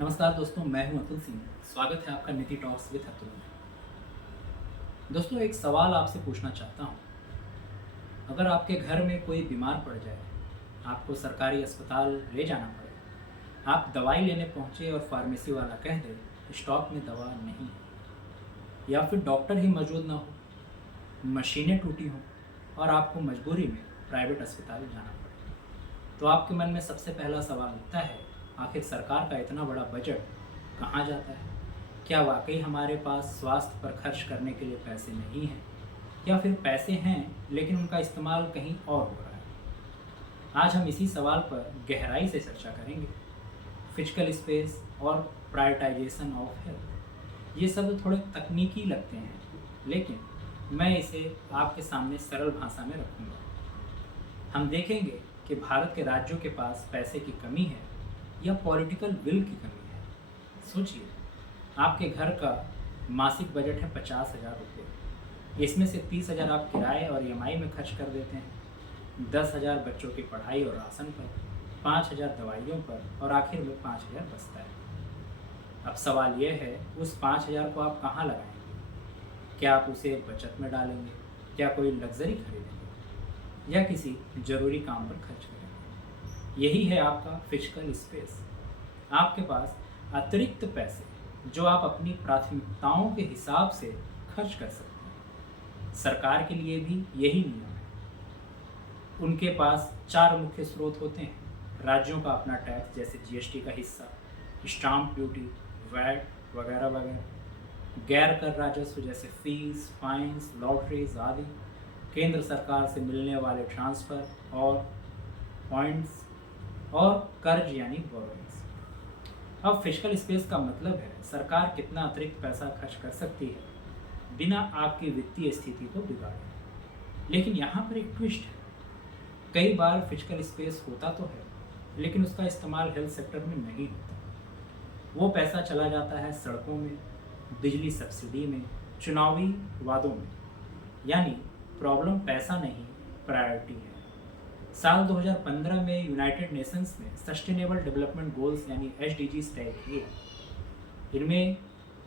नमस्कार दोस्तों, मैं हूं अतुल सिंह। स्वागत है आपका नीति टॉक्स विद अतुल में। दोस्तों, एक सवाल आपसे पूछना चाहता हूं। अगर आपके घर में कोई बीमार पड़ जाए, आपको सरकारी अस्पताल ले जाना पड़े, आप दवाई लेने पहुंचे और फार्मेसी वाला कह दे स्टॉक में दवा नहीं है, या फिर डॉक्टर ही मौजूद ना हो, मशीनें टूटी हों और आपको मजबूरी में प्राइवेट अस्पताल जाना पड़े, तो आपके मन में सबसे पहला सवाल उठता है, आखिर सरकार का इतना बड़ा बजट कहाँ जाता है? क्या वाकई हमारे पास स्वास्थ्य पर खर्च करने के लिए पैसे नहीं हैं, या फिर पैसे हैं लेकिन उनका इस्तेमाल कहीं और हो रहा है? आज हम इसी सवाल पर गहराई से चर्चा करेंगे। फिजिकल स्पेस और प्रायोरिटाइजेशन ऑफ हेल्थ, ये शब्द थोड़े तकनीकी लगते हैं, लेकिन मैं इसे आपके सामने सरल भाषा में रखूँगा। हम देखेंगे कि भारत के राज्यों के पास पैसे की कमी है या पॉलिटिकल विल की कमी है। सोचिए, आपके घर का मासिक बजट है 50,000 रुपये। इसमें से 30,000 आप किराए और ईएमआई में खर्च कर देते हैं, 10,000 बच्चों की पढ़ाई और राशन पर, 5,000 दवाइयों पर और आखिर में 5,000 बचता है। अब सवाल यह है, उस 5,000 को आप कहाँ लगाएंगे? क्या आप उसे बचत में डालेंगे, क्या कोई लग्जरी खरीदेंगे, या किसी ज़रूरी काम पर खर्च करेंगे? यही है आपका फिजिकल स्पेस। आपके पास अतिरिक्त पैसे जो आप अपनी प्राथमिकताओं के हिसाब से खर्च कर सकते हैं। सरकार के लिए भी यही नियम है। उनके पास 4 मुख्य स्रोत होते हैं। राज्यों का अपना टैक्स जैसे जीएसटी का हिस्सा, स्टाम्प ड्यूटी, वैट वगैरह वगैरह। गैर कर राजस्व जैसे फीस, फाइन्स, लॉटरीज आदि। केंद्र सरकार से मिलने वाले ट्रांसफ़र और पॉइंट्स, और कर्ज यानी बोरोइंग्स। अब फिजिकल स्पेस का मतलब है सरकार कितना अतिरिक्त पैसा खर्च कर सकती है बिना आपकी वित्तीय स्थिति को बिगाड़े। लेकिन यहाँ पर एक ट्विस्ट है। कई बार फिजिकल स्पेस होता तो है, लेकिन उसका इस्तेमाल हेल्थ सेक्टर में नहीं होता। वो पैसा चला जाता है सड़कों में, बिजली सब्सिडी में, चुनावी वादों में। यानी प्रॉब्लम पैसा नहीं, प्रायोरिटी है। साल 2015 में यूनाइटेड नेशंस ने सस्टेनेबल डेवलपमेंट गोल्स यानी एसडीजीज तय किए। इनमें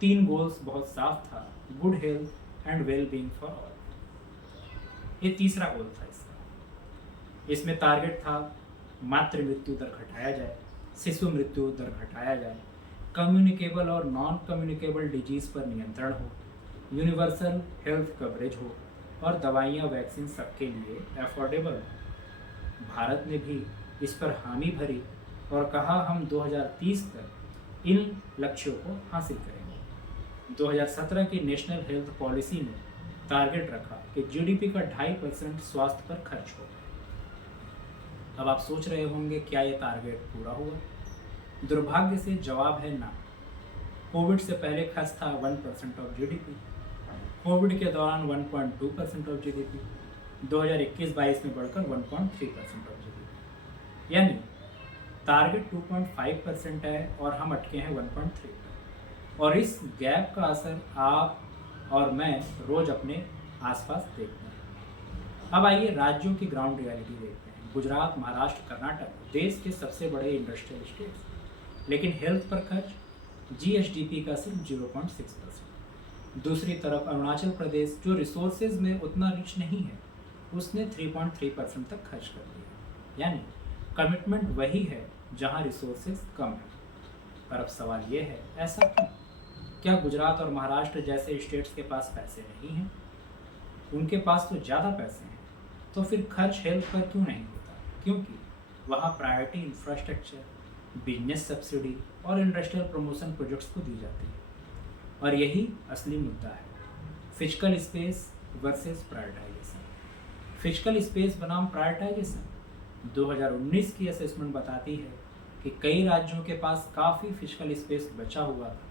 3 गोल्स बहुत साफ था: good health and well being for all. ये तीसरा गोल था इसका। इसमें टारगेट था मातृ मृत्यु दर घटाया जाए, शिशु मृत्यु दर घटाया जाए, कम्युनिकेबल और नॉन कम्युनिकेबल डिजीज पर नियंत्रण हो, यूनिवर्सल हेल्थ कवरेज हो और दवाइयाँ वैक्सीन सबके लिए अफोर्डेबल हो। भारत ने भी इस पर हामी भरी और कहा हम 2030 तक इन लक्ष्यों को हासिल करेंगे। 2017 की नेशनल हेल्थ पॉलिसी में टारगेट रखा कि जीडीपी का 2.5% स्वास्थ्य पर खर्च हो। अब आप सोच रहे होंगे, क्या ये टारगेट पूरा हुआ? दुर्भाग्य से जवाब है ना। कोविड से पहले खर्च था 1% ऑफ जीडीपी, कोविड के दौरान 1.2% ऑफ जीडीपी, 2021-22 में बढ़कर 1.3% ऑफ जीडीपी। यानी टारगेट 2.5% है और हम अटके हैं 1.3 पर। और इस गैप का असर आप और मैं रोज अपने आसपास देखते हैं। अब आइए राज्यों की ग्राउंड रियलिटी देखते हैं। गुजरात, महाराष्ट्र, कर्नाटक देश के सबसे बड़े इंडस्ट्रियल स्टेट्स, लेकिन हेल्थ पर खर्च जीएसडीपी का सिर्फ 0.6%। दूसरी तरफ अरुणाचल प्रदेश, जो रिसोर्सेज में उतना रिच नहीं है, उसने 3.3% तक खर्च कर दिया। यानी कमिटमेंट वही है जहां रिसोर्सेज कम है। पर अब सवाल ये है, ऐसा क्यों? क्या गुजरात और महाराष्ट्र जैसे स्टेट्स के पास पैसे नहीं हैं? उनके पास तो ज़्यादा पैसे हैं, तो फिर खर्च हेल्थ पर क्यों नहीं होता? क्योंकि वहाँ प्रायोरिटी इंफ्रास्ट्रक्चर, बिजनेस सब्सिडी और इंडस्ट्रियल प्रमोशन प्रोजेक्ट्स को दी जाती है। और यही असली मुद्दा है, physical space versus prioritisation. Physical space बनाम प्रायोरिटाइजेशन। 2019 की असेसमेंट बताती है कि कई राज्यों के पास काफ़ी फिजिकल स्पेस बचा हुआ था,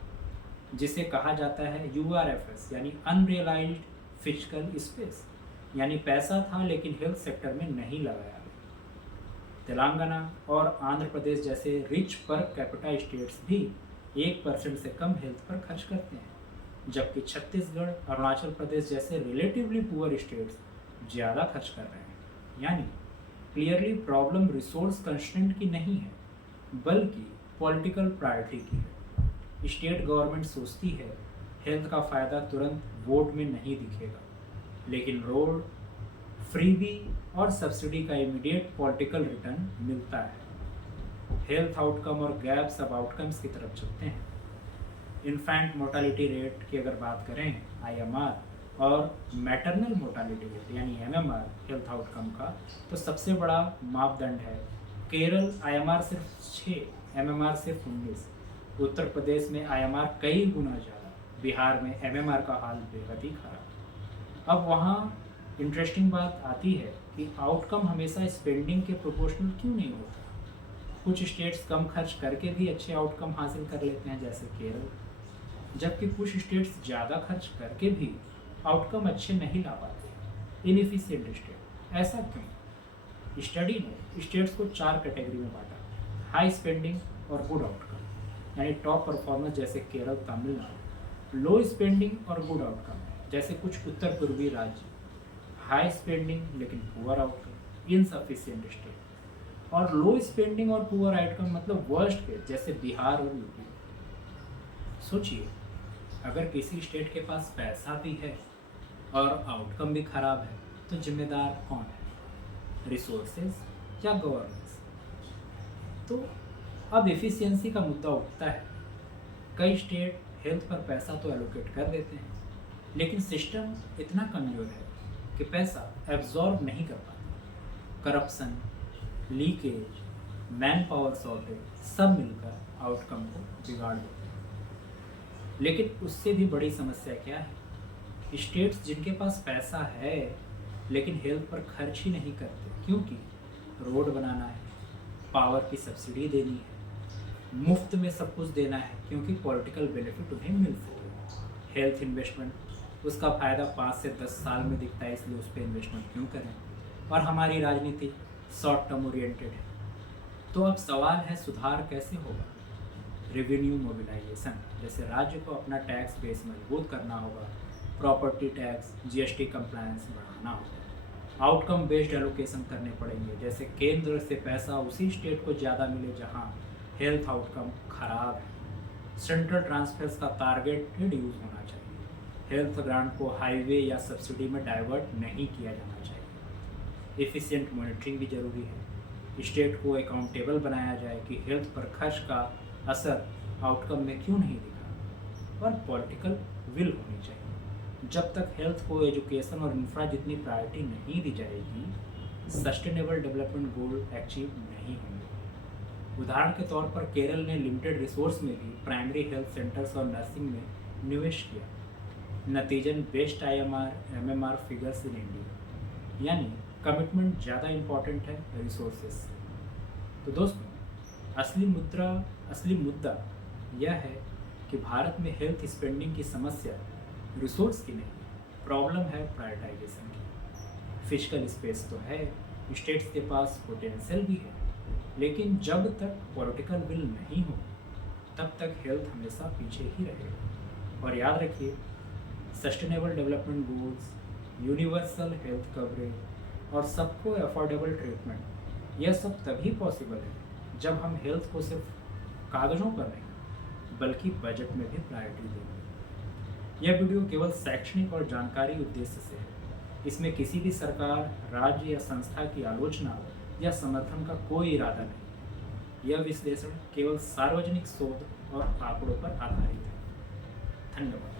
जिसे कहा जाता है यूआरएफएस यानी अनरियलाइज्ड फिजिकल स्पेस। यानी पैसा था लेकिन हेल्थ सेक्टर में नहीं लगाया गया। तेलंगाना और आंध्र प्रदेश जैसे रिच पर कैपिटा स्टेट्स भी 1% से कम हेल्थ पर खर्च करते हैं, जबकि छत्तीसगढ़, अरुणाचल प्रदेश जैसे रिलेटिवली पुअर स्टेट्स ज़्यादा खर्च कर रहे हैं। यानी क्लियरली प्रॉब्लम रिसोर्स कंस्ट्रेंट की नहीं है, बल्कि पॉलिटिकल प्रायोरिटी की है। स्टेट गवर्नमेंट सोचती है हेल्थ का फ़ायदा तुरंत वोट में नहीं दिखेगा, लेकिन रोड, फ्रीबी और सब्सिडी का इमीडिएट पॉलिटिकल रिटर्न मिलता है। हेल्थ आउटकम और गैप सब आउटकम्स की तरफ चलते हैं। इन्फेंट मोर्टालिटी रेट की अगर बात करें, आईएमआर, और मैटरनल मोर्टालिटी रेट यानी एमएमआर हेल्थ आउटकम का, तो सबसे बड़ा मापदंड है। केरल आईएमआर सिर्फ 6, एमएमआर सिर्फ 19। उत्तर प्रदेश में आईएमआर कई गुना ज़्यादा, बिहार में एमएमआर का हाल बेहद ही खराब। अब वहाँ इंटरेस्टिंग बात आती है कि आउटकम हमेशा स्पेंडिंग के प्रोपोर्शनल क्यों नहीं होता। कुछ स्टेट्स कम खर्च करके भी अच्छे आउटकम हासिल कर लेते हैं, जैसे केरल, जबकि कुछ स्टेट्स ज़्यादा खर्च करके भी आउटकम अच्छे नहीं ला पाते। इनएफिशिएंट स्टेट, ऐसा क्यों? स्टडी ने स्टेट्स को 4 कैटेगरी में बांटा: हाई स्पेंडिंग और गुड आउटकम यानी टॉप परफॉर्मेंस जैसे केरल, तमिलनाडु; लो स्पेंडिंग और गुड आउटकम जैसे कुछ उत्तर पूर्वी राज्य; हाई स्पेंडिंग लेकिन पुअर आउटकम, इनसफिशिएंट स्टेट; और लो स्पेंडिंग और पुअर आउटकम मतलब वर्स्ट केस जैसे बिहार और यूपी। सोचिए, अगर किसी स्टेट के पास पैसा भी है और आउटकम भी खराब है, तो जिम्मेदार कौन है, रिसोर्सेज या गवर्नेंस? तो अब एफिशिएंसी का मुद्दा उठता है। कई स्टेट हेल्थ पर पैसा तो एलोकेट कर देते हैं, लेकिन सिस्टम इतना कमज़ोर है कि पैसा एब्जॉर्ब नहीं कर पाता। Corruption, leakage, man power shortage सब मिलकर आउटकम को बिगाड़ देते हैं। लेकिन उससे भी बड़ी समस्या क्या है? स्टेट्स जिनके पास पैसा है लेकिन हेल्थ पर खर्च ही नहीं करते, क्योंकि रोड बनाना है, पावर की सब्सिडी देनी है, मुफ्त में सब कुछ देना है, क्योंकि पॉलिटिकल बेनिफिट उन्हें मिल सके। हेल्थ इन्वेस्टमेंट, उसका फ़ायदा 5 से 10 साल में दिखता है, इसलिए उस पर इन्वेस्टमेंट क्यों करें? और हमारी राजनीति शॉर्ट टर्म ओरिएंटेड है। तो अब सवाल है, सुधार कैसे होगा? रेवेन्यू मोबिलाइजेशन, जैसे राज्य को अपना टैक्स बेस मजबूत करना होगा, प्रॉपर्टी टैक्स, जीएसटी कंप्लायंस बढ़ाना होगा, आउटकम बेस्ड एलोकेशन करने पड़ेंगे, जैसे केंद्र से पैसा उसी स्टेट को ज़्यादा मिले जहां हेल्थ आउटकम खराब है। सेंट्रल ट्रांसफर्स का टारगेटेड यूज़ होना चाहिए। हेल्थ ग्रांट को हाईवे या सब्सिडी में डाइवर्ट नहीं किया जाना चाहिए। एफिशिएंट मॉनिटरिंग भी ज़रूरी है। स्टेट को अकाउंटेबल बनाया जाए कि हेल्थ पर खर्च का असर आउटकम में क्यों नहीं दिखा। और पॉलिटिकल विल होनी चाहिए। जब तक हेल्थ को एजुकेशन और इंफ्रा जितनी प्रायोरिटी नहीं दी जाएगी, सस्टेनेबल डेवलपमेंट गोल अचीव नहीं होंगे। उदाहरण के तौर पर केरल ने लिमिटेड रिसोर्स में भी प्राइमरी हेल्थ सेंटर्स और नर्सिंग में निवेश किया। नतीजन best IMR MMR figures in India, यानी कमिटमेंट ज़्यादा इम्पॉर्टेंट है रिसोर्सेज से। तो दोस्तों, असली मुद्दा यह है कि भारत में हेल्थ स्पेंडिंग की समस्या रिसोर्स की नहीं, प्रॉब्लम है प्रायोरिटाइजेशन की। फिजिकल स्पेस तो है, स्टेट्स के पास पोटेंशियल भी है, लेकिन जब तक पॉलिटिकल विल नहीं हो तब तक हेल्थ हमेशा पीछे ही रहेगा। और याद रखिए, sustainable development goals, universal health coverage और सबको अफोर्डेबल ट्रीटमेंट, यह सब तभी पॉसिबल है जब हम हेल्थ को सिर्फ कागज़ों पर नहीं बल्कि बजट में भी प्रायोरिटी देंगे। यह वीडियो केवल शैक्षणिक और जानकारी उद्देश्य से है। इसमें किसी भी सरकार, राज्य या संस्था की आलोचना या समर्थन का कोई इरादा नहीं। यह विश्लेषण केवल सार्वजनिक शोध और आंकड़ों पर आधारित है। धन्यवाद।